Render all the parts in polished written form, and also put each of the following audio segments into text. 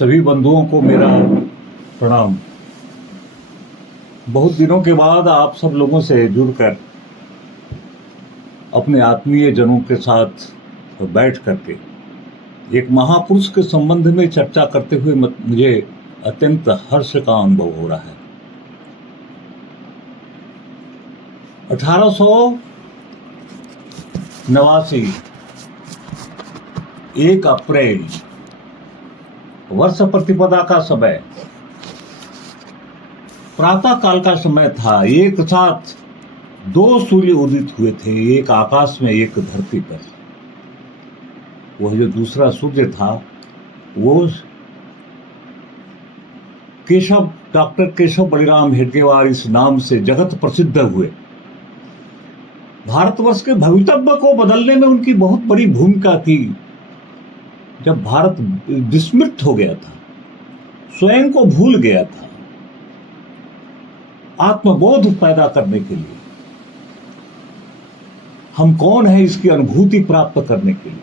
सभी बंधुओं को मेरा प्रणाम। बहुत दिनों के बाद आप सब लोगों से जुड़कर अपने आत्मीय जनों के साथ बैठ करके एक महापुरुष के संबंध में चर्चा करते हुए मुझे अत्यंत हर्ष का अनुभव हो रहा है। 1889 1 अप्रैल वर्ष प्रतिपदा का समय, प्रातः काल का समय था। एक साथ दो सूर्य उदित हुए थे, एक आकाश में एक धरती पर। वह जो दूसरा सूर्य था वो डॉक्टर केशव बलिराम हेडगेवार इस नाम से जगत प्रसिद्ध हुए। भारतवर्ष के भवितव्य को बदलने में उनकी बहुत बड़ी भूमिका थी। जब भारत विस्मृत हो गया था, स्वयं को भूल गया था, आत्मबोध पैदा करने के लिए, हम कौन है इसकी अनुभूति प्राप्त करने के लिए,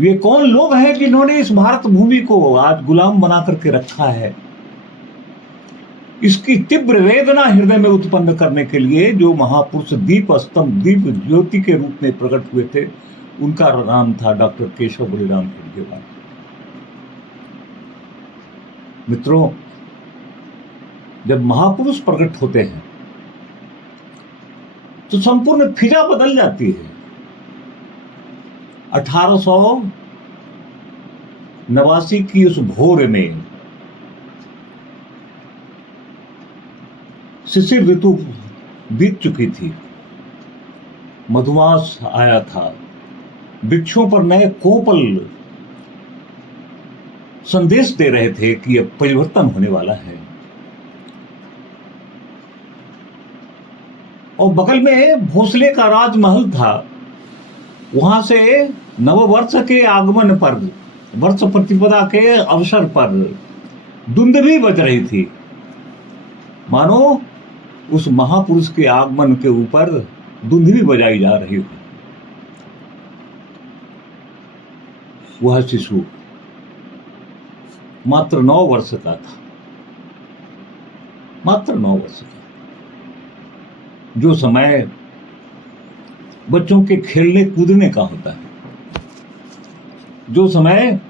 ये कौन लोग हैं जिन्होंने इस भारत भूमि को आज गुलाम बना करके रखा है, इसकी तीव्र वेदना हृदय में उत्पन्न करने के लिए जो महापुरुष दीप स्तंभ, दीप ज्योति के रूप में प्रकट हुए थे, उनका नाम था डॉक्टर केशव बलिराम हेडगेवार। मित्रों, जब महापुरुष प्रकट होते हैं तो संपूर्ण फिजा बदल जाती है। 1889 की उस भोर में शिशिर ऋतु बीत चुकी थी, मधुमास आया था, वृक्षों पर नए कोपल संदेश दे रहे थे कि अब परिवर्तन होने वाला है। और बगल में भोसले का राजमहल था। वहां से नववर्ष के आगमन पर, वर्ष प्रतिपदा के अवसर पर दुंदुभी बज रही थी, मानो उस महापुरुष के आगमन के ऊपर दुंदुभी बजाई जा रही हो। वह शिशु मात्र 9 वर्ष का था, मात्र 9 वर्ष का, जो समय बच्चों के खेलने कूदने का होता है, जो समय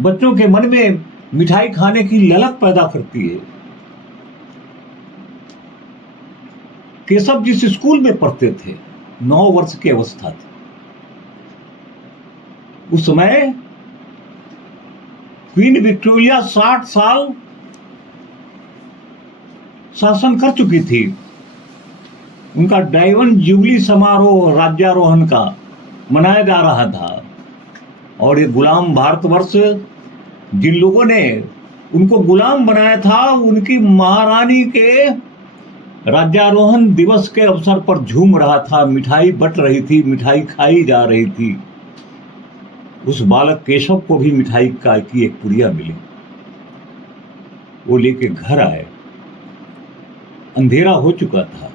बच्चों के मन में मिठाई खाने की ललक पैदा करती है। केशव जिस स्कूल में पढ़ते थे, 9 वर्ष की अवस्था थी। उस समय क्वीन विक्टोरिया 60 साल शासन कर चुकी थी। उनका डायमंड जुबली समारोह राज्यारोहण का मनाया जा रहा था, और ये गुलाम भारतवर्ष, जिन लोगों ने उनको गुलाम बनाया था, उनकी महारानी के राज्यारोहण दिवस के अवसर पर झूम रहा था। मिठाई बट रही थी, मिठाई खाई जा रही थी। उस बालक केशव को भी मिठाई की एक पुड़िया मिली। वो लेके घर आए, अंधेरा हो चुका था।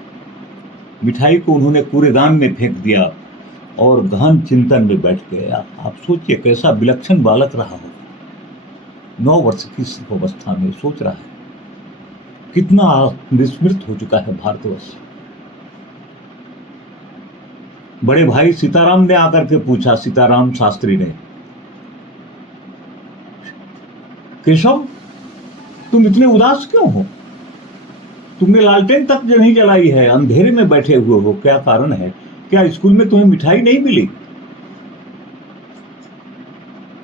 मिठाई को उन्होंने कूड़ेदान में फेंक दिया और गहन चिंतन में बैठ गए। आप सोचिए कैसा विलक्षण बालक रहा हो, 9 वर्ष की अवस्था में। सोच रहा है कितना विस्मृत हो चुका है भारतवर्ष। बड़े भाई सीताराम ने आकर के पूछा, सीताराम शास्त्री ने, केशव तुम इतने उदास क्यों हो? तुमने लालटेन तक नहीं जलाई है, अंधेरे में बैठे हुए हो, क्या कारण है? क्या स्कूल में तुम्हें मिठाई नहीं मिली?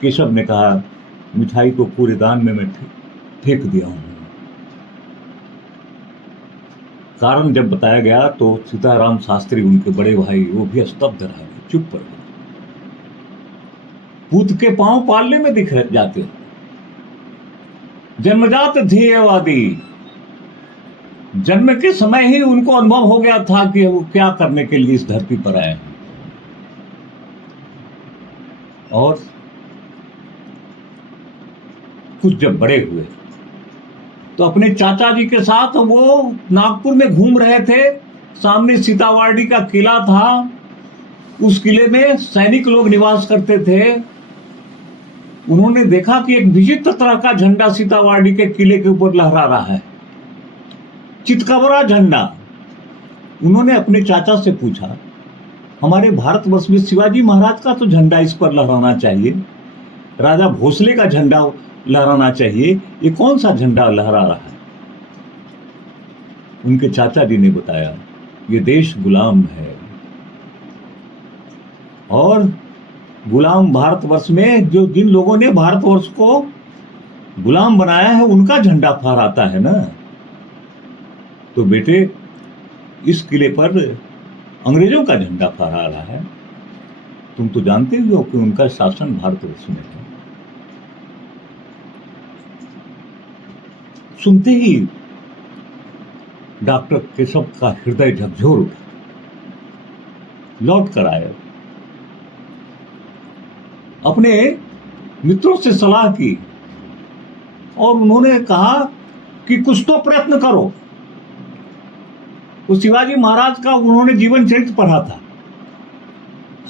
केशव ने कहा, मिठाई को कूड़ेदान में मैं फेंक दिया हूं। कारण जब बताया गया तो सीताराम शास्त्री, उनके बड़े भाई, वो भी स्तब्ध रह गए, चुप पड़ गए। पूत के पांव पालने में दिख जाते, जन्मजात ध्येयवादी। जन्म के समय ही उनको अनुभव हो गया था कि वो क्या करने के लिए इस धरती पर आए हैं। और कुछ जब बड़े हुए तो अपने चाचा जी के साथ वो नागपुर में घूम रहे थे। सामने सीतावाड़ी का किला था, उस किले में सैनिक लोग निवास करते थे। उन्होंने देखा कि एक विचित्र तरह का झंडा सीतावाड़ी के किले के ऊपर लहरा रहा है, चितकबरा झंडा। उन्होंने अपने चाचा से पूछा, हमारे भारतवर्ष में शिवाजी महाराज का तो झंडा इस पर लहराना चाहिए, राजा भोसले का झंडा लहराना चाहिए, ये कौन सा झंडा लहरा रहा है? उनके चाचा जी ने बताया, ये देश गुलाम है और गुलाम भारतवर्ष में जो जिन लोगों ने भारतवर्ष को गुलाम बनाया है उनका झंडा फहराता है ना। तो बेटे, इस किले पर अंग्रेजों का झंडा फहरा रहा है। तुम तो जानते ही हो कि उनका शासन भारतवर्ष में है। सुनते ही डॉक्टर केशव का हृदय झकझोर उठा, लौट कर आए, अपने मित्रों से सलाह की और उन्होंने कहा कि कुछ तो प्रयत्न करो। तो शिवाजी महाराज का उन्होंने जीवन चरित्र पढ़ा था।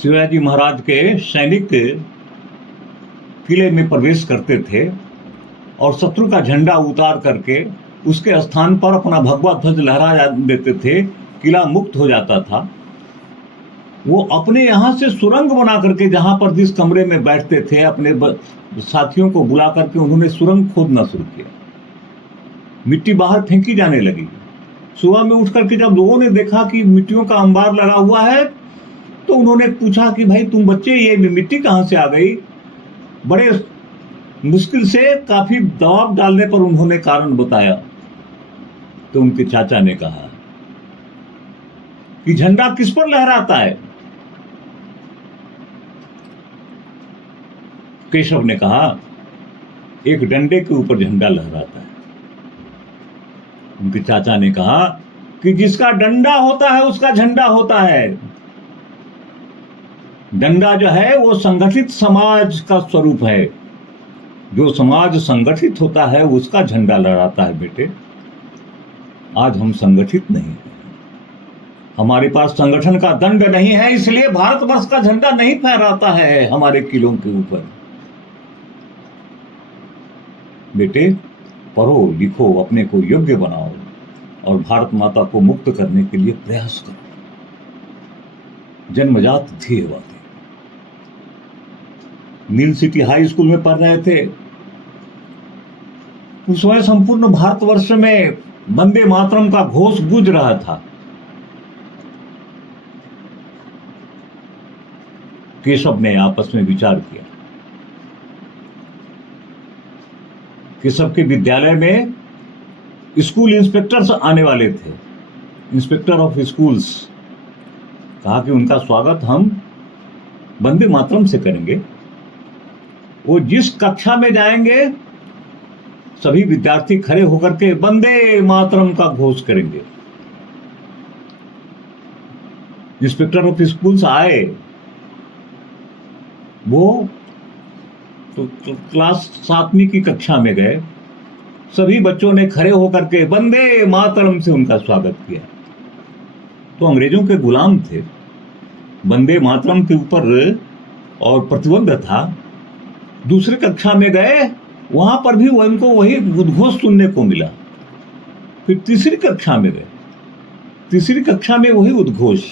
शिवाजी महाराज के सैनिक किले में प्रवेश करते थे और शत्रु का झंडा उतार करके उसके स्थान पर अपना भगवा ध्वज लहरा देते थे, किला मुक्त हो जाता था। वो अपने यहाँ से सुरंग बना करके, जहां पर जिस कमरे में बैठते थे, अपने साथियों को बुला करके उन्होंने सुरंग खोदना शुरू किया। मिट्टी बाहर फेंकी जाने लगी। सुबह में उठ करके जब लोगों ने देखा कि मिट्टियों का अंबार लगा हुआ है, तो उन्होंने पूछा कि भाई तुम बच्चे, ये मिट्टी कहाँ से आ गई? बड़े मुश्किल से, काफी दबाव डालने पर उन्होंने कारण बताया। तो उनके चाचा ने कहा कि झंडा किस पर लहराता है? केशव ने कहा, एक डंडे के ऊपर झंडा लहराता है। उनके चाचा ने कहा कि जिसका डंडा होता है उसका झंडा होता है। डंडा जो है वो संगठित समाज का स्वरूप है। जो समाज संगठित होता है उसका झंडा लहराता है बेटे। आज हम संगठित नहीं हैं, हमारे पास संगठन का दंड नहीं है, इसलिए भारतवर्ष का झंडा नहीं फहराता है हमारे किलों के ऊपर। बेटे, पढ़ो लिखो, अपने को योग्य बनाओ और भारत माता को मुक्त करने के लिए प्रयास करो। जन्मजात थी ये बातें। नील सिटी हाई स्कूल में पढ़ रहे थे। उस समय संपूर्ण भारतवर्ष में वंदे मातरम का घोष गूंज रहा था। केशव ने आपस में विचार किया। केशव के विद्यालय में स्कूल इंस्पेक्टर्स आने वाले थे, इंस्पेक्टर ऑफ स्कूल्स। कहा कि उनका स्वागत हम वंदे मातरम से करेंगे। वो जिस कक्षा में जाएंगे सभी विद्यार्थी खड़े होकर के वंदे मातरम का घोष करेंगे। इंस्पेक्टर ऑफ स्कूल्स आए। वो तो क्लास 7वीं की कक्षा में गए। सभी बच्चों ने खड़े होकर के वंदे मातरम से उनका स्वागत किया। तो अंग्रेजों के गुलाम थे, वंदे मातरम के ऊपर और प्रतिबंध था। दूसरी कक्षा में गए, वहां पर भी उनको वही उद्घोष सुनने को मिला। फिर तीसरी कक्षा में गए, तीसरी कक्षा में वही उद्घोष।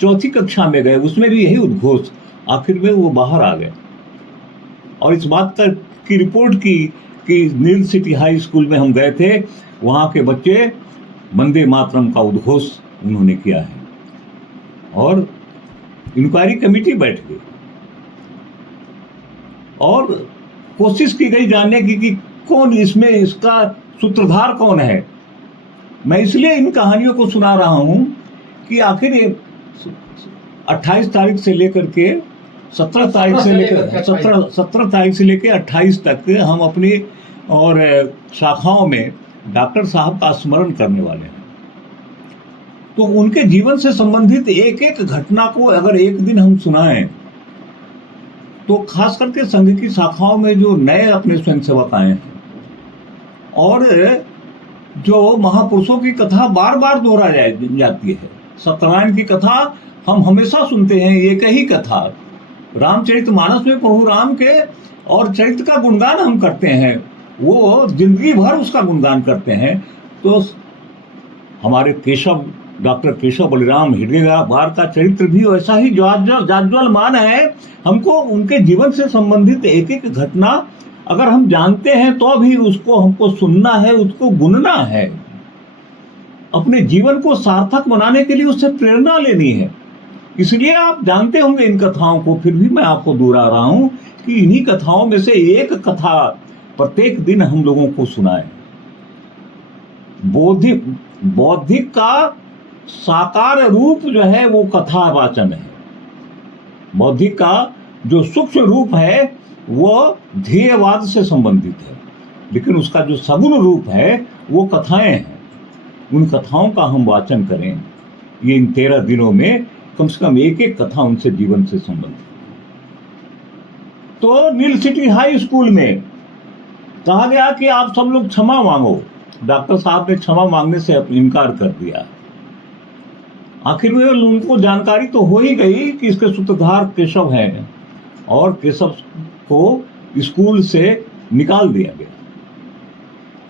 चौथी कक्षा में गए, उसमें भी यही उद्घोष। आखिर में वो बाहर आ गए और इस बात की रिपोर्ट की कि नील सिटी हाई स्कूल में हम गए थे, वहां के बच्चे वंदे मातरम का उद्घोष उन्होंने किया है। और इंक्वायरी कमेटी बैठ गई और कोशिश की गई जानने की कि कौन इसमें, इसका सूत्रधार कौन है। मैं इसलिए इन कहानियों को सुना रहा हूं कि आखिर 28 तारीख से लेकर के 17 तारीख से लेकर 17 तारीख से लेकर 28 तक हम अपनी और शाखाओं में डॉक्टर साहब का स्मरण करने वाले हैं। तो उनके जीवन से संबंधित एक एक घटना को अगर एक दिन हम सुनाएं, तो खास करके संघ की शाखाओं में जो नए अपने स्वयंसेवक आए हैं और जो महापुरुषों की कथा बार बार दोहरा जाती है। सत्यनारायण की कथा हम हमेशा सुनते हैं, एक ही कथा। रामचरितमानस में प्रभु राम के और चरित्र का गुणगान हम करते हैं, वो जिंदगी भर उसका गुणगान करते हैं। तो हमारे डॉक्टर केशव बलिराम हेडगेवार का चरित्र भी वैसा ही जाज्वल्यमान है। हमको उनके जीवन से संबंधित एक एक घटना अगर हम जानते हैं तो भी उसको हमको सुनना है, उसको गुनना है, अपने जीवन को सार्थक बनाने के लिए उससे प्रेरणा लेनी है। इसलिए आप जानते होंगे इन कथाओं को, फिर भी मैं आपको दोहरा रहा हूं कि इन्हीं कथाओं में से एक कथा प्रत्येक दिन हम लोगों को सुनाए। बौद्धिक का साकार रूप जो है वो कथा वाचन है। बौद्धिक का जो सूक्ष्म रूप है वो ध्येयवाद से संबंधित है, लेकिन उसका जो सगुण रूप है वो कथाएं हैं। उन कथाओं का हम वाचन करें। ये इन 13 दिनों में कम से कम एक एक कथा उनसे जीवन से संबंधित। तो नील सिटी हाई स्कूल में कहा गया कि आप सब लोग क्षमा मांगो। डॉक्टर साहब ने क्षमा मांगने से इनकार कर दिया। आखिर में उनको जानकारी तो हो ही गई कि इसके सूत्रधार केशव हैं, और केशव को स्कूल से निकाल दिया गया।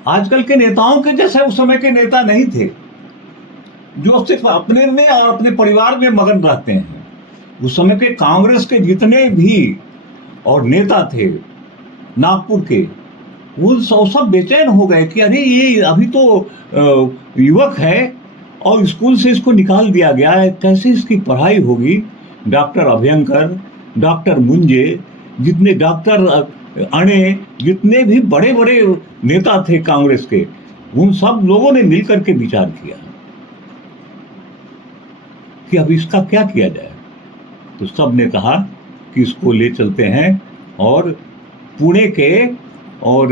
आजकल के नेताओं के जैसे उस समय के नेता नहीं थे, जो सिर्फ अपने में और अपने परिवार में मगन रहते हैं। उस समय के कांग्रेस के जितने भी और नेता थे नागपुर के, वो सब बेचैन हो गए कि अरे ये अभी तो युवक है और स्कूल से इसको निकाल दिया गया है, कैसे इसकी पढ़ाई होगी। डॉक्टर अभयंकर, डॉक्टर मुंजे, जितने डॉक्टर अणे, जितने भी बड़े बड़े नेता थे कांग्रेस के, उन सब लोगों ने मिलकर के विचार किया कि अब इसका क्या किया जाए। तो सब ने कहा कि इसको ले चलते हैं और पुणे के और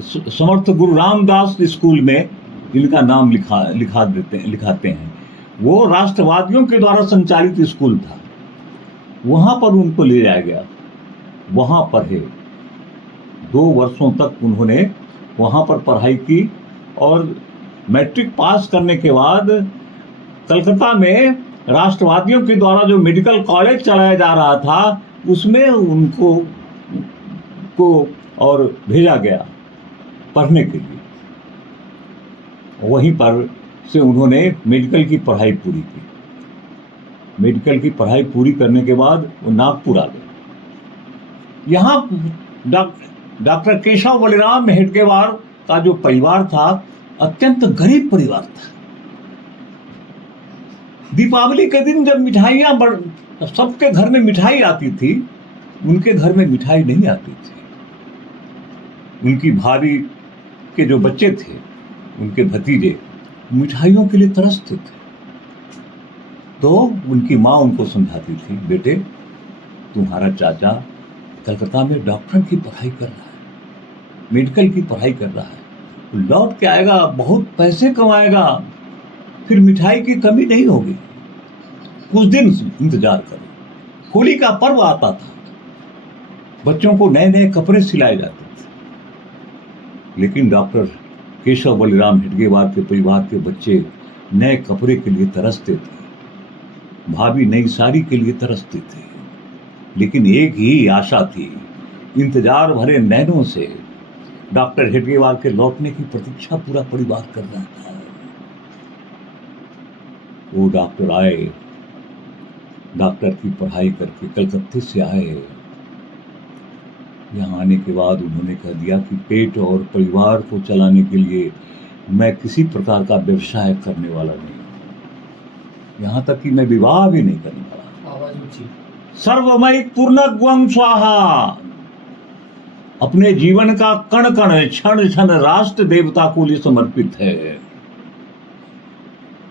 समर्थ गुरु रामदास स्कूल में इनका नाम लिखाते हैं। वो राष्ट्रवादियों के द्वारा संचालित स्कूल था, वहां पर उनको ले जाया गया। वहां पर 2 वर्षों तक उन्होंने वहां पर पढ़ाई की, और मैट्रिक पास करने के बाद कलकत्ता में राष्ट्रवादियों के द्वारा जो मेडिकल कॉलेज चलाया जा रहा था उसमें उनको और भेजा गया पढ़ने के लिए। वहीं पर से उन्होंने मेडिकल की पढ़ाई पूरी की। मेडिकल की पढ़ाई पूरी करने के बाद वो नागपुर आ गए। यहाँ डॉक्टर केशव बलिराम हेडगेवार का जो परिवार था अत्यंत गरीब परिवार था। दीपावली के दिन जब मिठाइयाँ सबके घर में मिठाई आती थी, उनके घर में मिठाई नहीं आती थी। उनकी भाभी के जो बच्चे थे, उनके भतीजे, मिठाइयों के लिए तरसते थे। तो उनकी माँ उनको समझाती थी, बेटे तुम्हारा चाचा कलकत्ता में डॉक्टर की पढ़ाई कर रहा है, मेडिकल की पढ़ाई कर रहा है, लौट के आएगा, बहुत पैसे कमाएगा, फिर मिठाई की कमी नहीं होगी, कुछ दिन इंतजार करो। होली का पर्व आता था, बच्चों को नए नए कपड़े सिलाए जाते थे, लेकिन डॉक्टर केशव बलिराम हेडगेवार के परिवार के बच्चे नए कपड़े के लिए तरसते थे, भाभी नई साड़ी के लिए तरसते थे, लेकिन एक ही आशा थी, इंतजार भरे नैनों से डॉक्टर हेडगेवार के लौटने की प्रतीक्षा पूरा परिवार कर रहा था। वो डॉक्टर आए, डॉक्टर की पढ़ाई करके कलकत्ते से आए। यहाँ आने के बाद उन्होंने कह दिया कि पेट और परिवार को चलाने के लिए मैं किसी प्रकार का व्यवसाय करने वाला नहीं, यहाँ तक कि मैं विवाह भी नहीं करने वाला। सर्वमय पूर्णत्वं स्वाहा, अपने जीवन का कण कण क्षण क्षण राष्ट्र देवता को लिए समर्पित है।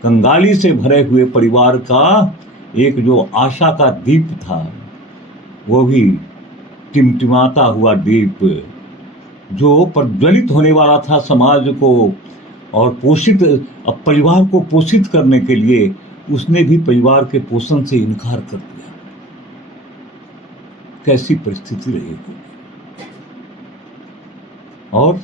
कंगाली से भरे हुए परिवार का एक जो आशा का दीप था, वो भी टिमटिमाता हुआ दीप, जो प्रज्वलित होने वाला था समाज को और परिवार को पोषित करने के लिए, उसने भी परिवार के पोषण से इनकार कर दिया। कैसी परिस्थिति रहेगी। और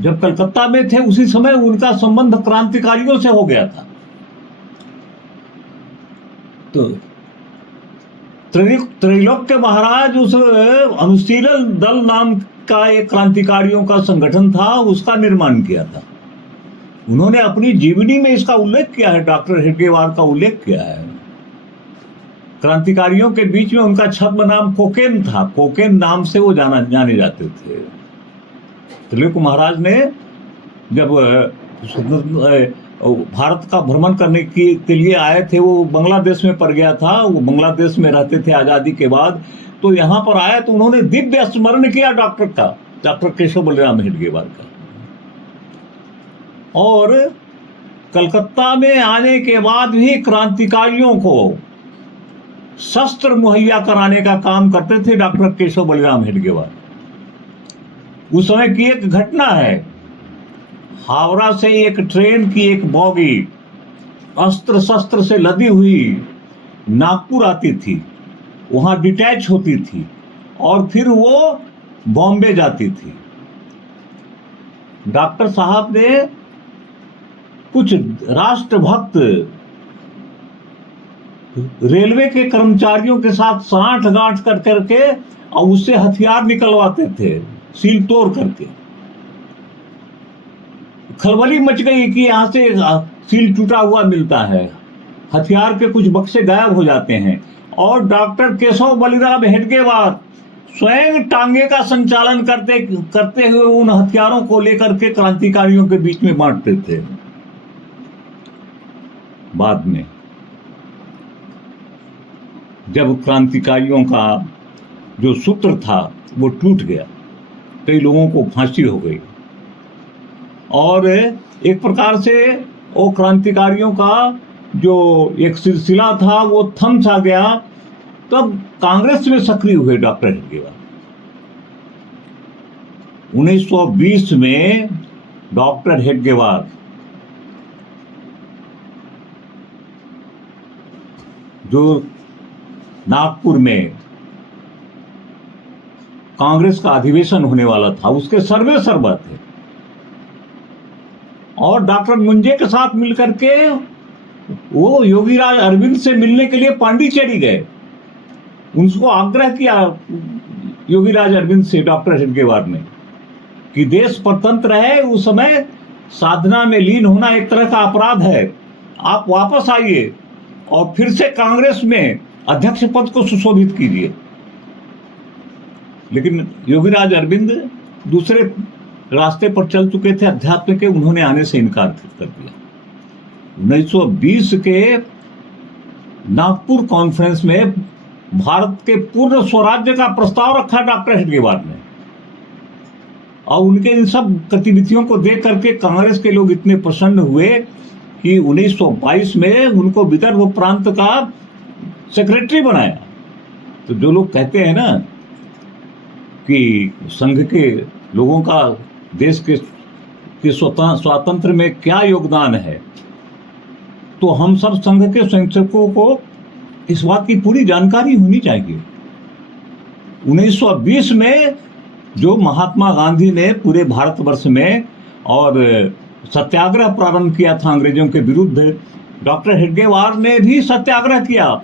जब कलकत्ता में थे उसी समय उनका संबंध क्रांतिकारियों से हो गया था। तो त्रैलोक्य महाराज उस अनुशीलन दल नाम का एक क्रांतिकारियों का संगठन था, उसका निर्माण किया था। उन्होंने अपनी जीवनी में इसका उल्लेख किया है, डॉक्टर हेडगेवार का उल्लेख किया है। क्रांतिकारियों के बीच में उनका छद्म नाम कोकेन था, कोकेन नाम से वो जाने जाते थे। त्रैलोक्य महाराज ने जब भारत का भ्रमण करने के लिए आए थे, वो बांग्लादेश में पड़ गया था, वो बांग्लादेश में रहते थे आज़ादी के बाद, तो यहाँ पर आए तो उन्होंने दिव्य स्मरण किया डॉक्टर केशव बलिराम हेडगेवार का। और कलकत्ता में आने के बाद भी क्रांतिकारियों को शस्त्र मुहैया कराने का काम करते थे डॉक्टर केशव बलिराम हेडगेवार। उस समय की एक घटना है, हावड़ा से एक ट्रेन की एक बॉगी अस्त्र शस्त्र से लदी हुई नागपुर आती थी, वहां डिटैच होती थी और फिर वो बॉम्बे जाती थी। डॉक्टर साहब ने कुछ राष्ट्रभक्त रेलवे के कर्मचारियों के साथ साठ-गांठ कर करके और उससे हथियार निकलवाते थे, सील तोड़ करके। खलबली मच गई कि यहां से सील टूटा हुआ मिलता है, हथियार के कुछ बक्से गायब हो जाते हैं, और डॉक्टर केशव बलिराम हेडगेवार स्वयं टांगे का संचालन करते हुए उन हथियारों को लेकर के क्रांतिकारियों के बीच में बांटते थे। बाद में जब क्रांतिकारियों का जो सूत्र था वो टूट गया, कई लोगों को फांसी हो गई और एक प्रकार से वो क्रांतिकारियों का जो एक सिलसिला था वो थम सा गया। तब कांग्रेस में सक्रिय हुए डॉक्टर हेडगेवार। 1920 में डॉक्टर हेडगेवार जो नागपुर में कांग्रेस का अधिवेशन होने वाला था, उसके सर्वे सर्वा थे और डॉक्टर मुंजे के साथ मिलकर के वो योगीराज अरविंद से मिलने के लिए पांडिचेरी गए। उनको आग्रह किया योगीराज अरविंद से डॉक्टर हेडगेवार ने कि देश परतंत्र है, उस समय साधना में लीन होना एक तरह का अपराध है, आप वापस आइए और फिर से कांग्रेस में अध्यक्ष पद को सुशोभित कीजिए। लेकिन योगीराज अरविंद दूसरे रास्ते पर चल चुके थे अध्यात्म के, उन्होंने आने से इनकार कर दिया। 1920 के नागपुर कॉन्फ्रेंस में भारत के पूर्ण स्वराज्य का प्रस्ताव रखा डॉक्टर हेडगेवार ने, और उनके इन सब गतिविधियों को देख करके कांग्रेस के लोग इतने प्रसन्न हुए कि 1922 में उनको विदर्भ प्रांत का सेक्रेटरी बनाया। तो जो लोग कहते हैं ना कि संघ के लोगों का देश के स्वातंत्र में क्या योगदान है, तो हम सब संघ के स्वयंसेवकों को इस बात की पूरी जानकारी होनी चाहिए। 1920 में जो महात्मा गांधी ने पूरे भारतवर्ष में और सत्याग्रह प्रारंभ किया था अंग्रेजों के विरुद्ध, डॉक्टर हेडगेवार ने भी सत्याग्रह किया,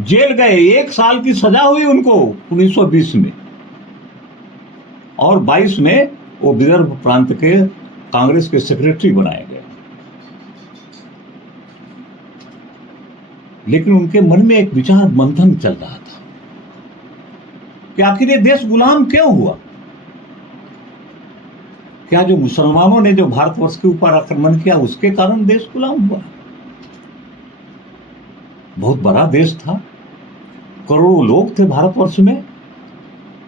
जेल गए, 1 साल की सजा हुई उनको 1920 में, और 22 में वो विदर्भ प्रांत के कांग्रेस के सेक्रेटरी बनाए गए। लेकिन उनके मन में एक विचार मंथन चल रहा था कि आखिर ये देश गुलाम क्यों हुआ? क्या जो मुसलमानों ने जो भारतवर्ष के ऊपर आक्रमण किया उसके कारण देश गुलाम हुआ? बहुत बड़ा देश था, करोड़ों लोग थे भारतवर्ष में,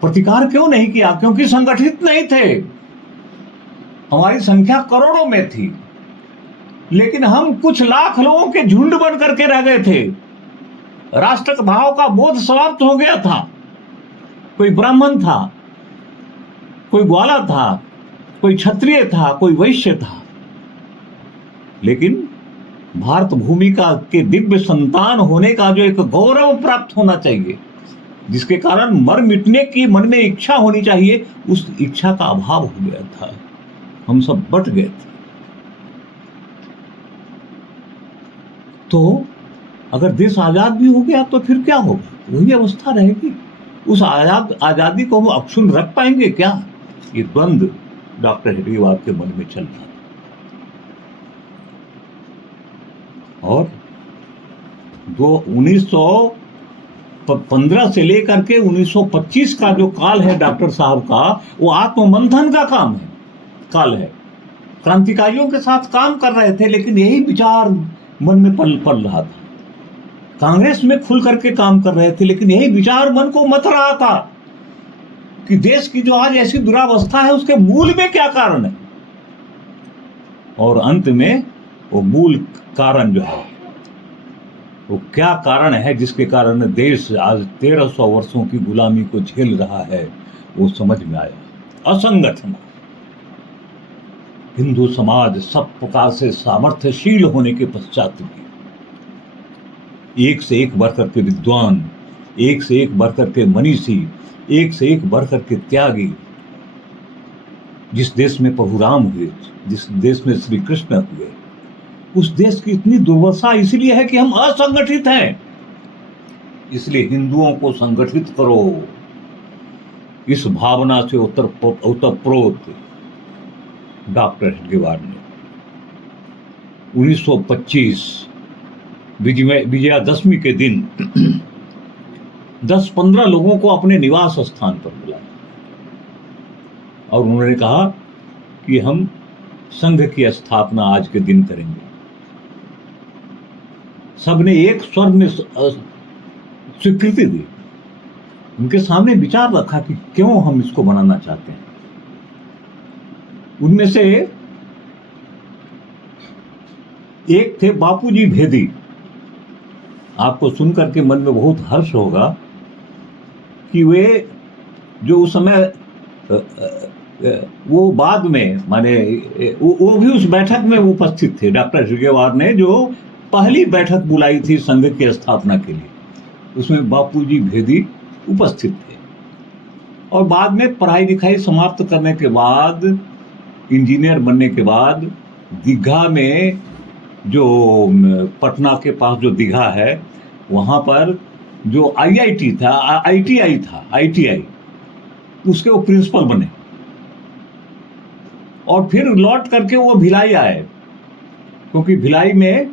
प्रतिकार क्यों नहीं किया? क्योंकि संगठित नहीं थे। हमारी संख्या करोड़ों में थी, लेकिन हम कुछ लाख लोगों के झुंड बन करके रह गए थे। राष्ट्र भाव का बोध समाप्त हो गया था। कोई ब्राह्मण था, कोई ग्वाला था, कोई क्षत्रिय था, कोई वैश्य था, लेकिन भारत भूमि का के दिव्य संतान होने का जो एक गौरव प्राप्त होना चाहिए, जिसके कारण मर मिटने की मन में इच्छा होनी चाहिए, उस इच्छा का अभाव हो गया था। हम सब बट गए थे। तो अगर देश आजाद भी हो गया तो फिर क्या होगा? वही अवस्था रहेगी। उस आजादी को हम अक्षुण्ण रख पाएंगे क्या? ये द्वंद्व डॉक्टर हेडगेवार के मन में चल रहा था। और 1915 से लेकर के 1925 का जो काल है डॉक्टर साहब का, वो आत्ममंथन का काल है। क्रांतिकारियों के साथ काम कर रहे थे, लेकिन यही विचार मन में पल रहा था। कांग्रेस में खुल करके काम कर रहे थे, लेकिन यही विचार मन को मथ रहा था कि देश की जो आज ऐसी दुरावस्था है, उसके मूल में क्या कारण है। और अंत में वो मूल कारण जो है, वो क्या कारण है जिसके कारण देश आज 1300 वर्षों की गुलामी को झेल रहा है, वो समझ में आया। असंगठन। हिंदू समाज सब प्रकार से सामर्थ्यशील होने के पश्चात भी एक से एक बढ़कर के विद्वान, एक से एक बढ़कर के मनीषी, एक से एक बढ़कर के त्यागी, जिस देश में प्रभु राम हुए, जिस देश में श्री कृष्ण हुए, उस देश की इतनी दुर्दशा इसलिए है कि हम असंगठित हैं। इसलिए हिंदुओं को संगठित करो, इस भावना से ओतप्रोत डॉक्टर हेडगेवार ने 1925 विजयादशमी के दिन 10-15 लोगों को अपने निवास स्थान पर बुलाया और उन्होंने कहा कि हम संघ की स्थापना आज के दिन करेंगे। सबने एक स्वर में स्वीकृति दी। उनके सामने विचार रखा कि क्यों हम इसको बनाना चाहते हैं। उनमें से एक थे बापूजी भेदी। आपको सुनकर के मन में बहुत हर्ष होगा कि वे जो उस समय वो बाद में माने वो भी उस बैठक में उपस्थित थे। डॉक्टर हेडगेवार ने जो पहली बैठक बुलाई थी संघ की स्थापना के लिए, उसमें बापूजी भेदी उपस्थित थे। और बाद में पढ़ाई लिखाई समाप्त करने के बाद, इंजीनियर बनने के बाद, दीघा में जो पटना के पास जो दीघा है, वहाँ पर जो IIT था, ITI था, ITI, उसके वो प्रिंसिपल बने। और फिर लौट करके वो भिलाई आए, क्योंकि भिलाई में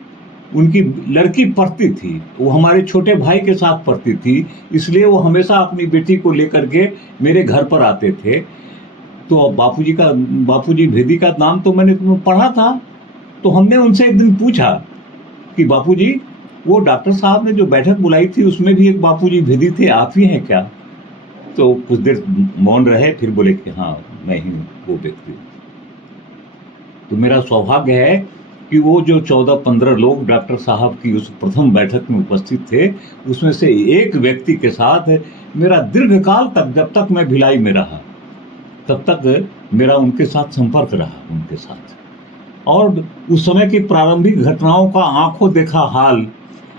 उनकी लड़की पढ़ती थी, वो हमारे छोटे भाई के साथ पढ़ती थी, इसलिए वो हमेशा अपनी बेटी को लेकर के मेरे घर पर आते थे। तो बापूजी भेदी का नाम तो मैंने पढ़ा था। तो हमने उनसे एक दिन पूछा कि बापूजी, वो डॉक्टर साहब ने जो बैठक बुलाई थी उसमें भी एक बापूजी भेदी थे, आप ही हैं क्या? तो कुछ देर मौन रहे, फिर बोले कि हाँ, मैं ही वो व्यक्ति हूँ। तो मेरा सौभाग्य है कि वो जो 14-15 लोग डॉक्टर साहब की उस प्रथम बैठक में उपस्थित थे, उसमें से एक व्यक्ति के साथ मेरा दीर्घकाल तक, जब तक मैं भिलाई में रहा, तब तक मेरा उनके साथ संपर्क रहा, उनके साथ। और उस समय की प्रारंभिक घटनाओं का आंखों देखा हाल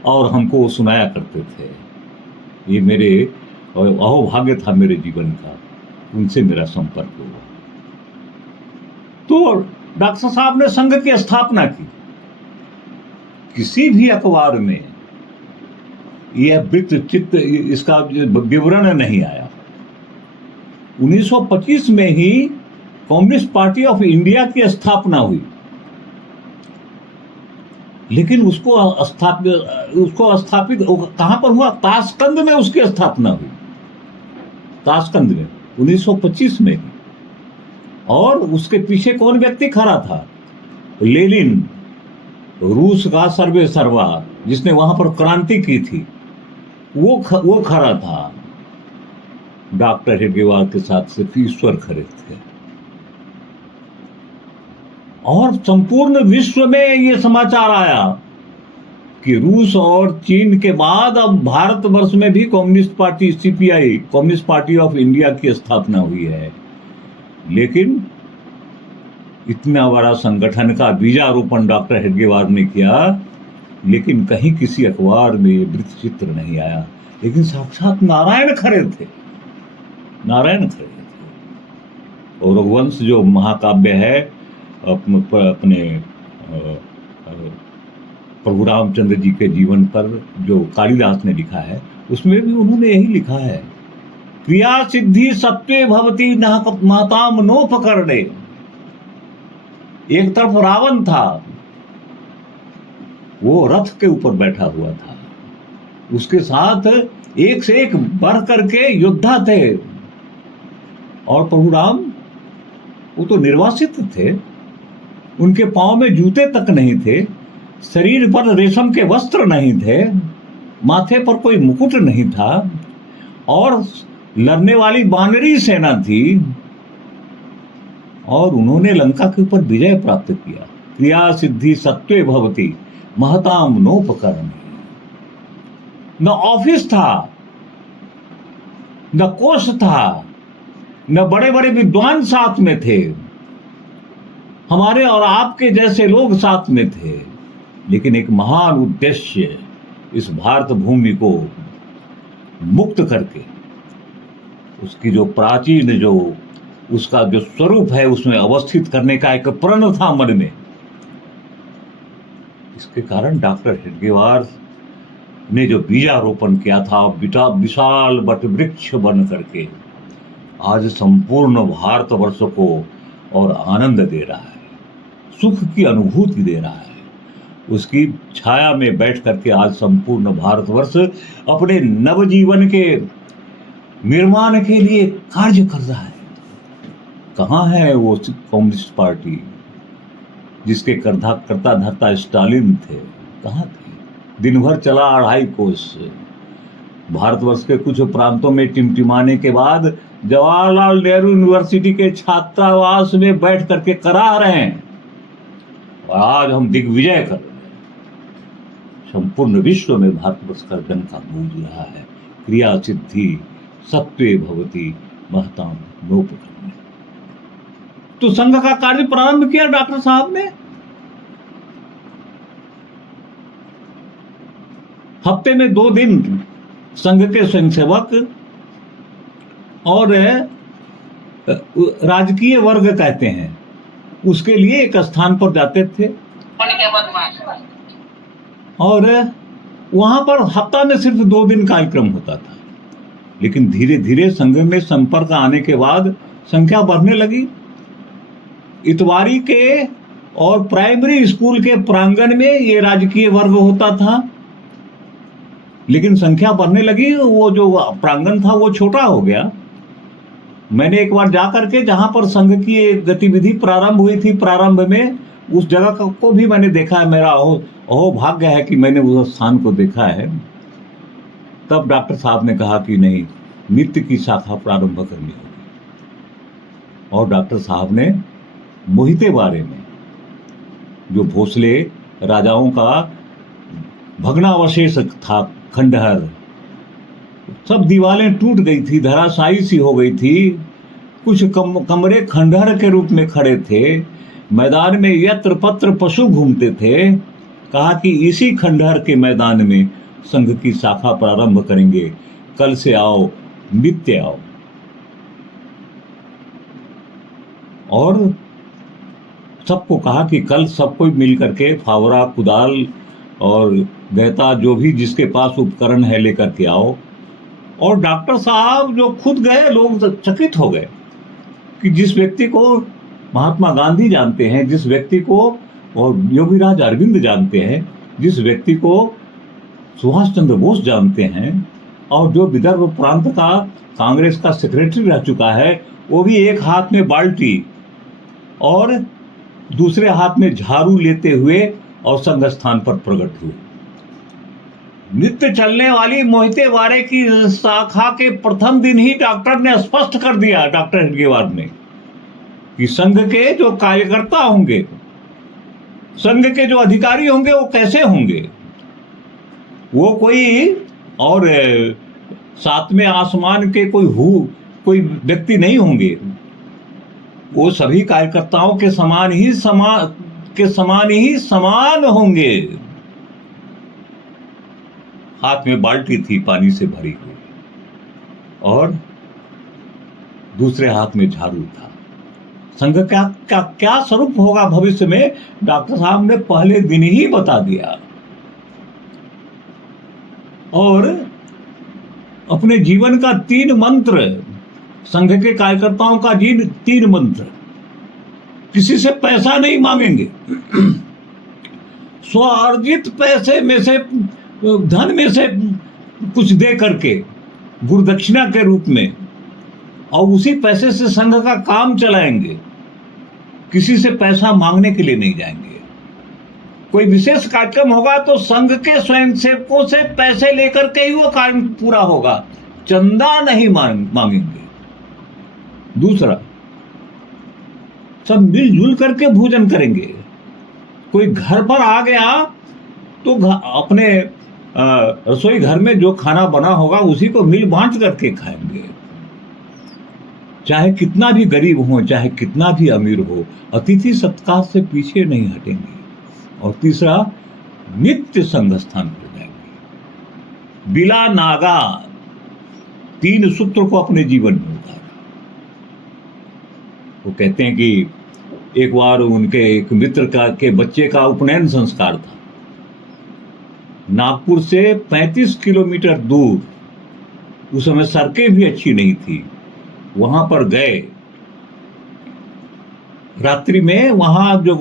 और हमको सुनाया करते थे। ये मेरे अहोभाग्य था मेरे जीवन का, उनसे मेरा संपर्क हुआ। तो डॉक्टर साहब ने संघ की स्थापना की। किसी भी अखबार में यह वृत्त चित्त इसका विवरण नहीं आया। 1925 में ही कम्युनिस्ट पार्टी ऑफ इंडिया की स्थापना हुई, लेकिन उसको स्थापित कहां पर हुआ? ताशकंद में उसकी स्थापना हुई, ताशकंद में 1925 में। और उसके पीछे कौन व्यक्ति खड़ा था? लेनिन, रूस का सर्वे सर्वा, जिसने वहां पर क्रांति की थी, वो खड़ा था। डॉक्टर हेडगेवार के साथ सिर्फ ईश्वर खड़े थे। और संपूर्ण विश्व में ये समाचार आया कि रूस और चीन के बाद अब भारतवर्ष में भी communist party CPI, communist party of India की स्थापना हुई है। लेकिन इतना बड़ा संगठन का बीजारोपण डॉक्टर हेडगेवार ने किया, लेकिन कहीं किसी अखबार में ये वृत्त चित्र नहीं आया। लेकिन साक्षात नारायण खड़े थे, नारायण खड़े थे। और रघुवंश जो महाकाव्य है, अपने प्रभु रामचंद्र जी के जीवन पर जो कालिदास ने लिखा है, उसमें भी उन्होंने यही लिखा है, क्रिया सिद्धि सत्वे भवती महताम नोपकरणे। एक तरफ रावण था, वो रथ के ऊपर बैठा हुआ था, उसके साथ एक से एक बढ़ करके योद्धा थे, और प्रभु राम वो तो निर्वासित थे, उनके पांव में जूते तक नहीं थे, शरीर पर रेशम के वस्त्र नहीं थे, माथे पर कोई मुकुट नहीं था, और लड़ने वाली वानरी सेना थी, और उन्होंने लंका के ऊपर विजय प्राप्त किया। क्रिया सिद्धि सत्वे भवती महताम नोपकरणे। न ऑफिस था, न कोष था, न बड़े बड़े विद्वान साथ में थे, हमारे और आपके जैसे लोग साथ में थे, लेकिन एक महान उद्देश्य, इस भारत भूमि को मुक्त करके उसकी जो प्राचीन जो उसका जो स्वरूप है उसमें अवस्थित करने का एक प्रण था मन में। इसके कारण डॉक्टर हेडगेवार ने जो बीजारोपण किया था, विशाल वट वृक्ष बन करके आज संपूर्ण भारतवर्ष को और आनंद दे रहा है, सुख की अनुभूति दे रहा है। उसकी छाया में बैठ करके आज संपूर्ण भारतवर्ष अपने नवजीवन के निर्माण के लिए कार्य कर रहा है। कहाँ है वो कम्युनिस्ट पार्टी जिसके करता धरता स्टालिन थे? कहाँ थे? दिन भर चला 2.5 कोस। भारतवर्ष के कुछ प्रांतों में टिमटिमाने के बाद जवाहरलाल नेहरू यूनिवर्सिटी के छात्रावास में बैठ करके करा रहे हैं, और आज हम दिग्विजय कर रहे हैं। संपूर्ण विश्व में भारतवर्ष का डंका गूंज रहा है, क्रिया सिद्धि सत्वे भवती महताम नोपकरणे। तो संघ का कार्य प्रारंभ किया डॉक्टर साहब ने। हफ्ते में 2 दिन संघ के स्वयंसेवक और राजकीय वर्ग कहते हैं उसके लिए एक स्थान पर जाते थे, और वहां पर हफ्ता में सिर्फ 2 दिन कार्यक्रम होता था। लेकिन धीरे धीरे संघ में संपर्क आने के बाद संख्या बढ़ने लगी। इतवारी के और प्राइमरी स्कूल के प्रांगण में ये राजकीय वर्ग होता था, लेकिन संख्या बढ़ने लगी। वो जो प्रांगण था वो छोटा हो गया। मैंने एक बार जाकर के जहां पर संघ की गतिविधि प्रारंभ हुई थी, प्रारंभ में उस जगह को भी मैंने देखा है। मेरा अहो भाग्य है कि मैंने उस स्थान को देखा है। तब डॉक्टर साहब ने कहा कि नहीं, नृत्य की शाखा प्रारंभ करनी होगी। और डॉक्टर साहब ने मोहिते बारे में, जो भोसले राजाओं का भग्नावशेष था, खंडहर, सब दीवारें टूट गई थी, धराशायी सी हो गई थी, कुछ कमरे खंडहर के रूप में खड़े थे, मैदान में यत्र पत्र पशु घूमते थे। कहा कि इसी खंडहर के मैदान में संघ की शाखा प्रारंभ करेंगे, कल से आओ, नित्य आओ। और सबको कहा कि कल सब कोई मिल करके फावड़ा, कुदाल और गैता, जो भी जिसके पास उपकरण है, लेकर के आओ। और डॉक्टर साहब जो खुद गए, लोग चकित हो गए कि जिस व्यक्ति को महात्मा गांधी जानते हैं, जिस व्यक्ति को और योगीराज अरविंद जानते हैं, जिस व्यक्ति को सुभाष चंद्र बोस जानते हैं, और जो विदर्भ प्रांत का कांग्रेस का सेक्रेटरी रह चुका है, वो भी एक हाथ में बाल्टी और दूसरे हाथ में झाड़ू लेते हुए और संघ स्थान पर प्रकट हुए। नित्य चलने वाली मोहिते बारे की शाखा के प्रथम दिन ही डॉक्टर ने स्पष्ट कर दिया, डॉक्टर हेडगेवार ने, कि संघ के जो कार्यकर्ता होंगे, संघ के जो अधिकारी होंगे, वो कैसे होंगे। वो कोई और सातवें आसमान के कोई व्यक्ति नहीं होंगे। वो सभी कार्यकर्ताओं के समान ही समान होंगे। हाथ में बाल्टी थी पानी से भरी हुई, और दूसरे हाथ में झाड़ू था। संघ का क्या स्वरूप होगा भविष्य में, डॉक्टर साहब ने पहले दिन ही बता दिया। और अपने जीवन का 3 मंत्र, संघ के कार्यकर्ताओं का 3 मंत्र, किसी से पैसा नहीं मांगेंगे, स्वार्जित पैसे में से, धन में से कुछ दे करके गुरुदक्षिणा के रूप में, और उसी पैसे से संघ का काम चलाएंगे। किसी से पैसा मांगने के लिए नहीं जाएंगे। कोई विशेष कार्यक्रम होगा तो संघ के स्वयंसेवकों से पैसे लेकर के ही वो कार्य पूरा होगा, चंदा नहीं मांगेंगे। दूसरा, सब मिलजुल करके भोजन करेंगे। कोई घर पर आ गया तो अपने रसोई घर में जो खाना बना होगा उसी को मिल बांट करके खाएंगे। चाहे कितना भी गरीब हो, चाहे कितना भी अमीर हो, अतिथि सत्कार से पीछे नहीं हटेंगे। और तीसरा, नित्य संघ स्थान पर जाएंगे, बिला नागा। 3 सूत्र को अपने जीवन में उतारा। वो कहते हैं कि एक बार उनके एक मित्र के बच्चे का उपनयन संस्कार था। नागपुर से 35 किलोमीटर दूर, उस समय सड़कें भी अच्छी नहीं थी, वहां पर गए। रात्रि में वहां जो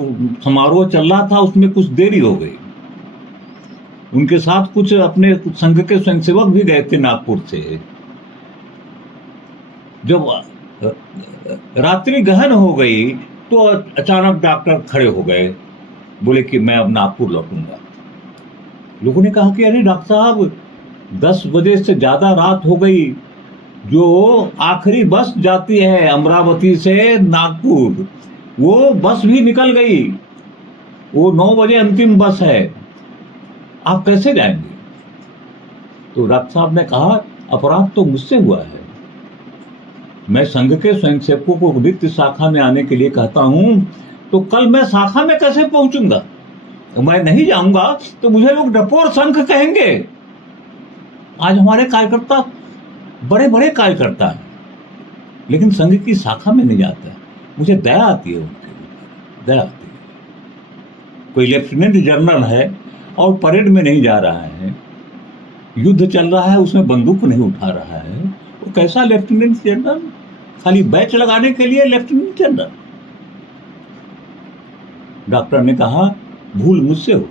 समारोह चल रहा था उसमें कुछ देरी हो गई। उनके साथ कुछ अपने संघ के स्वयंसेवक भी गए थे नागपुर से। जब रात्रि गहन हो गई तो अचानक डॉक्टर खड़े हो गए, बोले कि मैं अब नागपुर लौटूंगा। लोगों ने कहा कि अरे डॉक्टर साहब, 10 बजे से ज्यादा रात हो गई, जो आखिरी बस जाती है अमरावती से नागपुर, वो बस भी निकल गई, वो 9 बजे अंतिम बस है, आप कैसे जाएंगे? तो डॉक्टर साहब ने कहा, अपराध तो मुझसे हुआ है। मैं संघ के स्वयंसेवकों को वित्त शाखा में आने के लिए कहता हूं, तो कल मैं शाखा में कैसे पहुंचूंगा? मैं नहीं जाऊंगा तो मुझे लोग डपोर संघ कहेंगे। आज हमारे कार्यकर्ता बड़े बड़े कार्यकर्ता हैं, लेकिन संघ की शाखा में नहीं जाता है। मुझे दया आती है उनके ऊपर, दया आती है। कोई लेफ्टिनेंट जनरल है और परेड में नहीं जा रहा है, युद्ध चल रहा है, उसमें बंदूक नहीं उठा रहा है, वो कैसा लेफ्टिनेंट जनरल? खाली बैच लगाने के लिए लेफ्टिनेंट जनरल। डॉक्टर ने कहा, भूल मुझसे हो,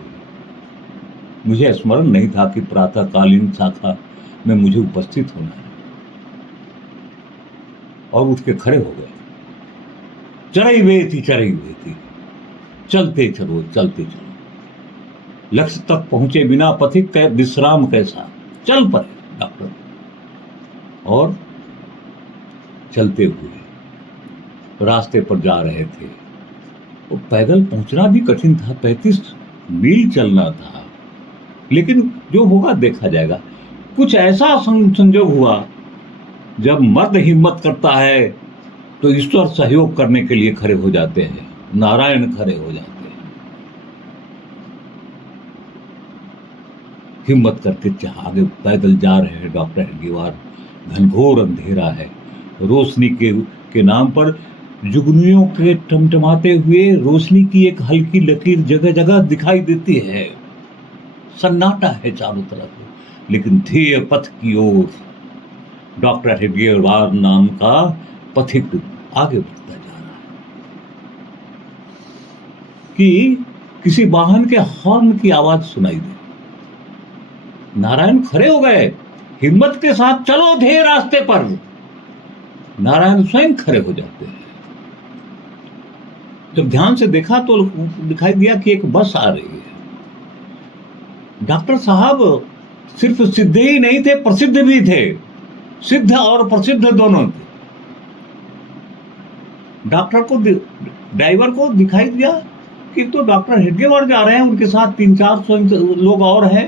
मुझे स्मरण नहीं था कि प्रातःकालीन शाखा में मुझे उपस्थित होना है। और उठ के खड़े हो गए। चढ़ी हुई थी, चलते चलो, लक्ष्य तक पहुंचे बिना पथिक का विश्राम कैसा, चल पड़े डॉक्टर। और चलते हुए रास्ते पर जा रहे थे। वो पैदल पहुंचना भी कठिन था, 35 मील चलना था, लेकिन जो होगा देखा जाएगा। कुछ ऐसा संजोग हुआ, जब मर्द हिम्मत करता है तो ईश्वर सहयोग करने के लिए खड़े हो जाते हैं, नारायण खड़े हो जाते हैं। हिम्मत करके आगे पैदल जा रहे हैं डॉक्टर हेडगेवार। घनघोर अंधेरा है, रोशनी के नाम पर जुगनुओं के टमटमाते हुए रोशनी की एक हल्की लकीर जगह जगह दिखाई देती है। सन्नाटा है चारों तरफ, लेकिन ध्येय पथ की ओर डॉक्टर हेडगेवार नाम का पथिक आगे बढ़ता जा रहा है कि किसी वाहन के हॉर्न की आवाज सुनाई दे। नारायण खड़े हो गए, हिम्मत के साथ चलो ध्येय रास्ते पर। नारायण स्वयं खड़े हो जाते हैं। जब ध्यान से देखा तो दिखाई दिया कि एक बस आ रही है। डॉक्टर साहब सिर्फ सिद्ध ही नहीं थे, प्रसिद्ध भी थे। सिद्ध और प्रसिद्ध दोनों थे। डॉक्टर को, ड्राइवर को दिखाई दिया कि तो डॉक्टर हेडगेवार जा रहे हैं, उनके साथ 3-4 लोग और हैं।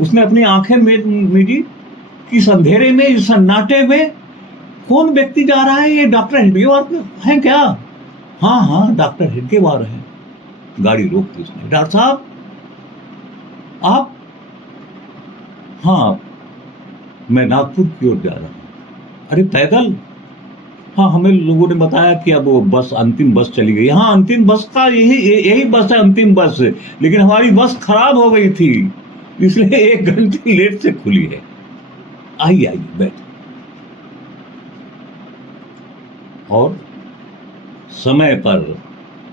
उसने अपनी आंखें मीची कि इस अंधेरे में, इस सन्नाटे में कौन व्यक्ति जा रहा है? ये डॉक्टर हेडगेवार हैं क्या? हाँ, डॉक्टर हेडगेवार हैं। गाड़ी रोक दी उसने। डॉक्टर साहब आप? हाँ, मैं नागपुर की ओर जा रहा हूँ। अरे पैदल? हाँ, हमें लोगों ने बताया कि अब वो बस, अंतिम बस चली गई। हाँ, अंतिम बस का यही बस है, अंतिम बस, लेकिन हमारी बस खराब हो गई थी, इसलिए 1 घंटे लेट से खुली है। आइए आइए बैठ। और समय पर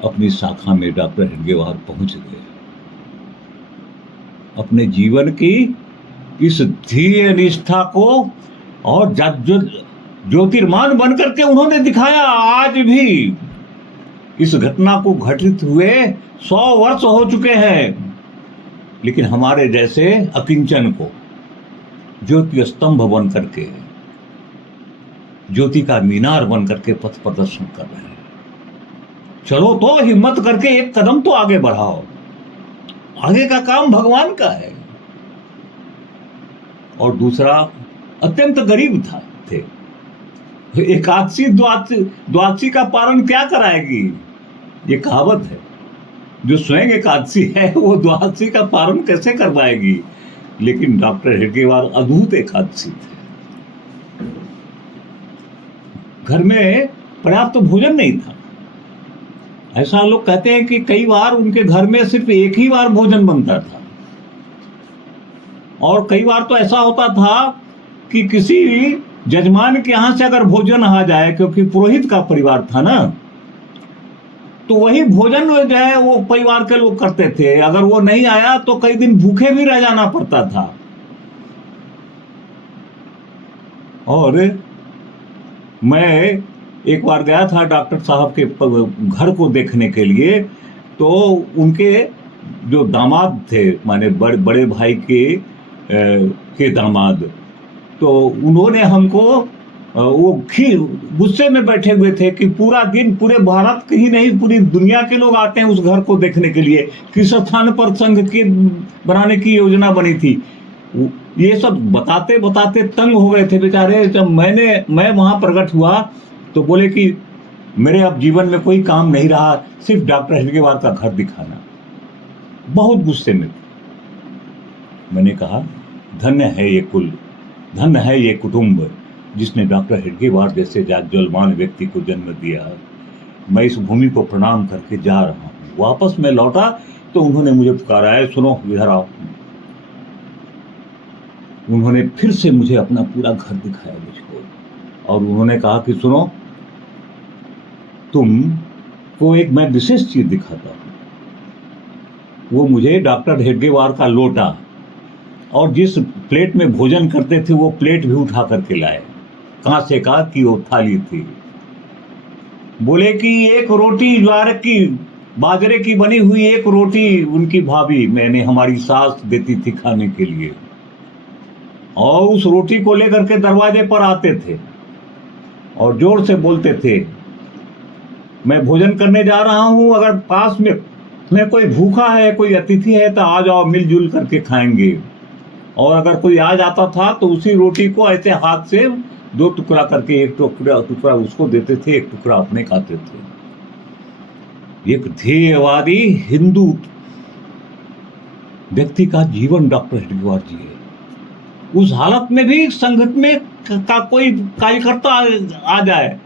अपनी शाखा में डॉक्टर हेडगेवार पहुंच गए। अपने जीवन की इस ध्येय निष्ठा को और ज्योतिर्मान बनकर के उन्होंने दिखाया। आज भी इस घटना को घटित हुए 100 वर्ष हो चुके हैं, लेकिन हमारे जैसे अकिंचन को ज्योति स्तंभ बन करके, ज्योति का मीनार बन करके पथ प्रदर्शन कर रहे हैं। चलो तो हिम्मत करके एक कदम तो आगे बढ़ाओ, आगे का काम भगवान का है। और दूसरा, अत्यंत गरीब थे। एकादशी द्वादशी का पारण क्या कराएगी? ये कहावत है। जो स्वयं एकादशी है वो द्वादशी का पारण कैसे करवाएगी? लेकिन डॉक्टर हेडगेवार अद्भुत एकादशी थे। घर में पर्याप्त भोजन नहीं था। ऐसा लोग कहते हैं कि कई बार उनके घर में सिर्फ एक ही बार भोजन बनता था, और कई बार तो ऐसा होता था कि किसी जजमान के यहां से अगर भोजन आ जाए, क्योंकि पुरोहित का परिवार था ना, तो वही भोजन जो है वो परिवार के लोग करते थे। अगर वो नहीं आया तो कई दिन भूखे भी रह जाना पड़ता था। और मैं एक बार गया था डॉक्टर साहब के घर को देखने के लिए, तो उनके जो दामाद थे, माने बड़े भाई के दामाद, तो उन्होंने हमको वो गुस्से में बैठे हुए थे कि पूरा दिन, पूरे भारत के ही नहीं पूरी दुनिया के लोग आते हैं उस घर को देखने के लिए, किस स्थान पर संघ के बनाने की योजना बनी थी। ये सब बताते बताते तंग हो गए थे बेचारे। जब मैं वहां प्रकट हुआ तो बोले कि मेरे अब जीवन में कोई काम नहीं रहा, सिर्फ डॉक्टर हेडगेवार का घर दिखाना। बहुत गुस्से में। मैंने कहा, धन्य है ये कुल, धन्य है ये कुटुंब जिसने डॉक्टर हेडगेवार जैसे जाज्वल्यमान व्यक्ति को जन्म दिया है। मैं इस भूमि को प्रणाम करके जा रहा हूँ। वापस मैं लौटा तो उन्होंने मुझे पुकारा है, सुनो इधर आओ। उन्होंने फिर से मुझे अपना पूरा घर दिखाया मुझको, और उन्होंने कहा कि सुनो, तुमको एक मैं विशेष चीज दिखाता हूँ। वो मुझे डॉक्टर हेडगेवार का लोटा और जिस प्लेट में भोजन करते थे वो प्लेट भी उठा करके लाए, कांसे का की वो थाली थी। बोले कि एक रोटी ज्वार की, बाजरे की बनी हुई एक रोटी उनकी भाभी मैंने हमारी सास देती थी खाने के लिए, और उस रोटी को लेकर के दरवाजे पर आते थे और जोर से बोलते थे, मैं भोजन करने जा रहा हूं, अगर पास में कोई भूखा है, कोई अतिथि है तो आ जाओ, मिलजुल करके खाएंगे। और अगर कोई आ जाता था तो उसी रोटी को ऐसे हाथ से 2 टुकड़ा करके, एक टुकड़ा उसको देते थे, एक टुकड़ा अपने खाते थे। एक ध्येयवादी हिंदू व्यक्ति का जीवन डॉक्टर हेडगेवार जी है। उस हालत में भी संघ में का कोई कार्यकर्ता आ जाए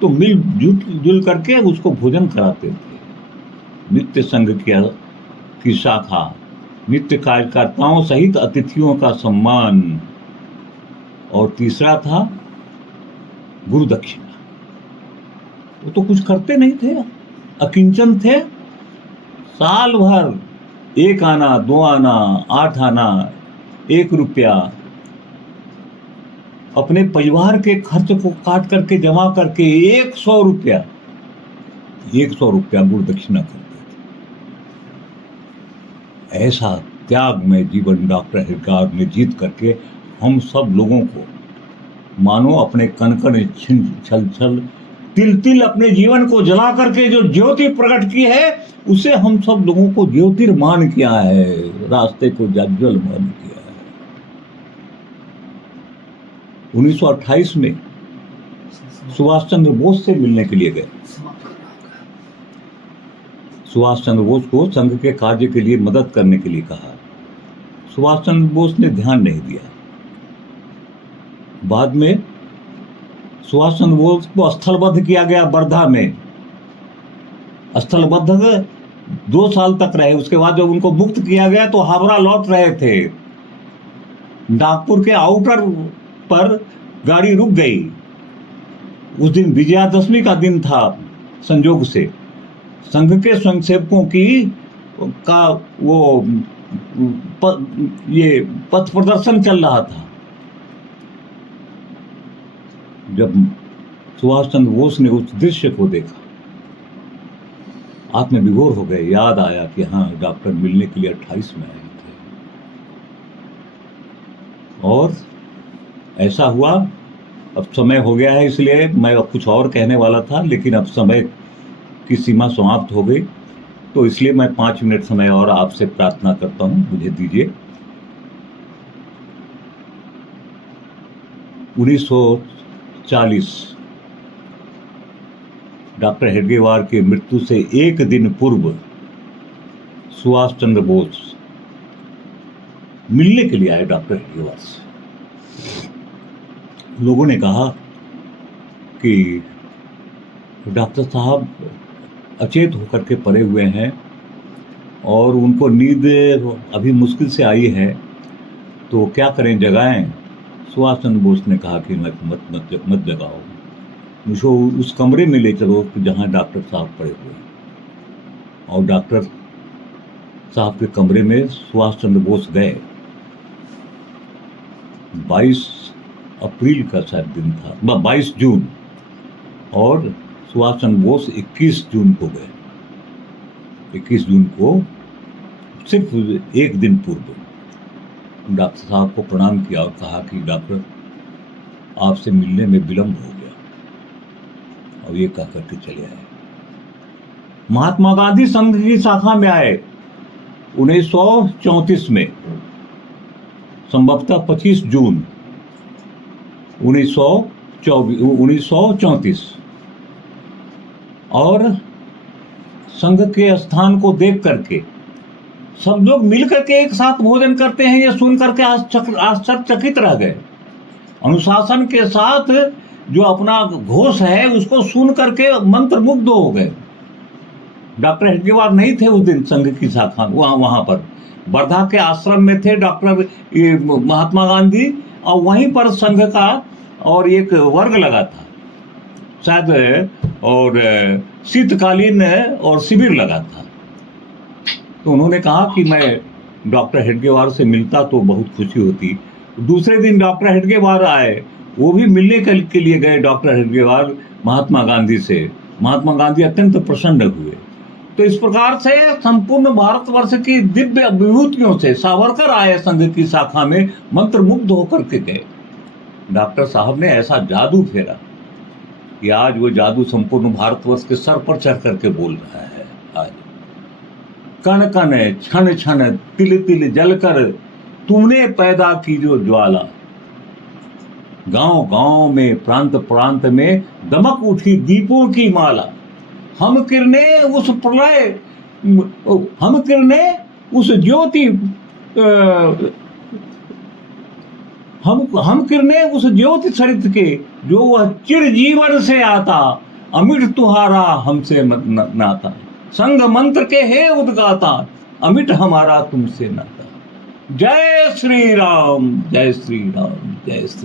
तो मिलजुल करके उसको भोजन कराते थे। नित्य संघ की शाखा, नित्य कार्यकर्ताओं सहित अतिथियों का सम्मान। और तीसरा था गुरु दक्षिणा। वो तो कुछ करते नहीं थे, अकिंचन थे। साल भर 1 आना, 2 आना, 8 आना, 1 रुपया अपने परिवार के खर्च को काट करके जमा करके 100 रुपया गुरु दक्षिणा करते थे। ऐसा त्यागमय जीवन डॉक्टर हेडगेवार ने जीत करके हम सब लोगों को मानो अपने कण कण छल छल तिल तिल अपने जीवन को जला करके जो ज्योति प्रकट की है, उसे हम सब लोगों को ज्योतिर्मान किया है, रास्ते को जाज्वल्यमान किया है। 1928 में सुभाष चंद्र बोस से मिलने के लिए गए। सुभाष चंद्र बोस को संघ के कार्य के लिए मदद करने के लिए कहा। सुभाष चंद्र बोस ने ध्यान नहीं दिया। बाद में सुभाष चंद्र बोस को स्थलबद्ध किया गया वर्धा में। स्थलबद्ध 2 साल तक रहे। उसके बाद जब उनको मुक्त किया गया तो हावड़ा लौट रहे थे। नागपुर के आउटर पर गाड़ी रुक गई। उस दिन विजयादशमी का दिन था। संयोग से संघ के स्वयंसेवकों का ये पथ प्रदर्शन चल रहा था। जब सुभाष चंद्र बोस ने उस दृश्य को देखा, आत्म विभोर हो गए। याद आया कि हाँ, डॉक्टर मिलने के लिए 28 में आए थे। और ऐसा हुआ। अब समय हो गया है, इसलिए मैं अब कुछ और कहने वाला था, लेकिन अब समय की सीमा समाप्त हो गई, तो इसलिए मैं 5 मिनट समय और आपसे प्रार्थना करता हूं, मुझे दीजिए। 1940 डॉक्टर हेडगेवार की मृत्यु से एक दिन पूर्व सुभाष चंद्र बोस मिलने के लिए आए डॉक्टर हेडगेवार से। लोगों ने कहा कि डॉक्टर साहब अचेत होकर के पड़े हुए हैं और उनको नींद अभी मुश्किल से आई है, तो क्या करें, जगाएं? सुभाष चंद्र बोस ने कहा कि मत जगाओ, मुझको उस कमरे में ले चलो जहां डॉक्टर साहब पड़े हुए हैं। और डॉक्टर साहब के कमरे में सुभाष चंद्र बोस गए। 22 अप्रैल का शायद दिन था, 22 जून, और सुभाष चंद्र बोस 21 जून को गए। 21 जून को, सिर्फ एक दिन पूर्व, डॉक्टर साहब को प्रणाम किया और कहा कि डॉक्टर, आपसे मिलने में विलंब हो गया, और ये कह करके चले आए। महात्मा गांधी संघ की शाखा में आए 1934 में, संभवतः 25 जून 1934, और संघ के स्थान को देख करके सब लोग मिलकर के एक साथ भोजन करते हैं, ये सुन करके आश्चर्यचकित रह गए। अनुशासन के साथ जो अपना घोष है उसको सुन करके मंत्रमुग्ध हो गए। डॉक्टर हेडगेवार नहीं थे उस दिन संघ की शाखा, वहां पर वर्धा के आश्रम में थे डॉक्टर महात्मा गांधी, और वहीं पर संघ का और एक वर्ग लगा था शायद, और शीतकालीन और शिविर लगा था। तो उन्होंने कहा कि मैं डॉक्टर हेडगेवार से मिलता तो बहुत खुशी होती। दूसरे दिन डॉक्टर हेडगेवार आए, वो भी मिलने के लिए गए डॉक्टर हेडगेवार महात्मा गांधी से। महात्मा गांधी अत्यंत प्रसन्न हुए। तो इस प्रकार से संपूर्ण भारतवर्ष की दिव्य विभूतियों से सावरकर आए संघ की शाखा में, मंत्रमुग्ध होकर के गए। डॉक्टर साहब ने ऐसा जादू फेरा कि आज वो जादू संपूर्ण भारतवर्ष के सर पर चढ़ करके बोल रहा है। आज कण कण क्षण क्षण तिल तिल जलकर तुमने पैदा की जो ज्वाला, गांव गांव में प्रांत प्रांत में दमक उठी दीपों की माला। हम किरणें उस प्रलय, हम किरणें उस ज्योति, हम किरणें उस ज्योति सरित के, जो वह चिर जीवन से आता, अमिट तुम्हारा हमसे नाता। संग मंत्र के हे उद्गाता, अमिट हमारा तुमसे नाता। जय श्री राम, जय श्री राम, जय श्री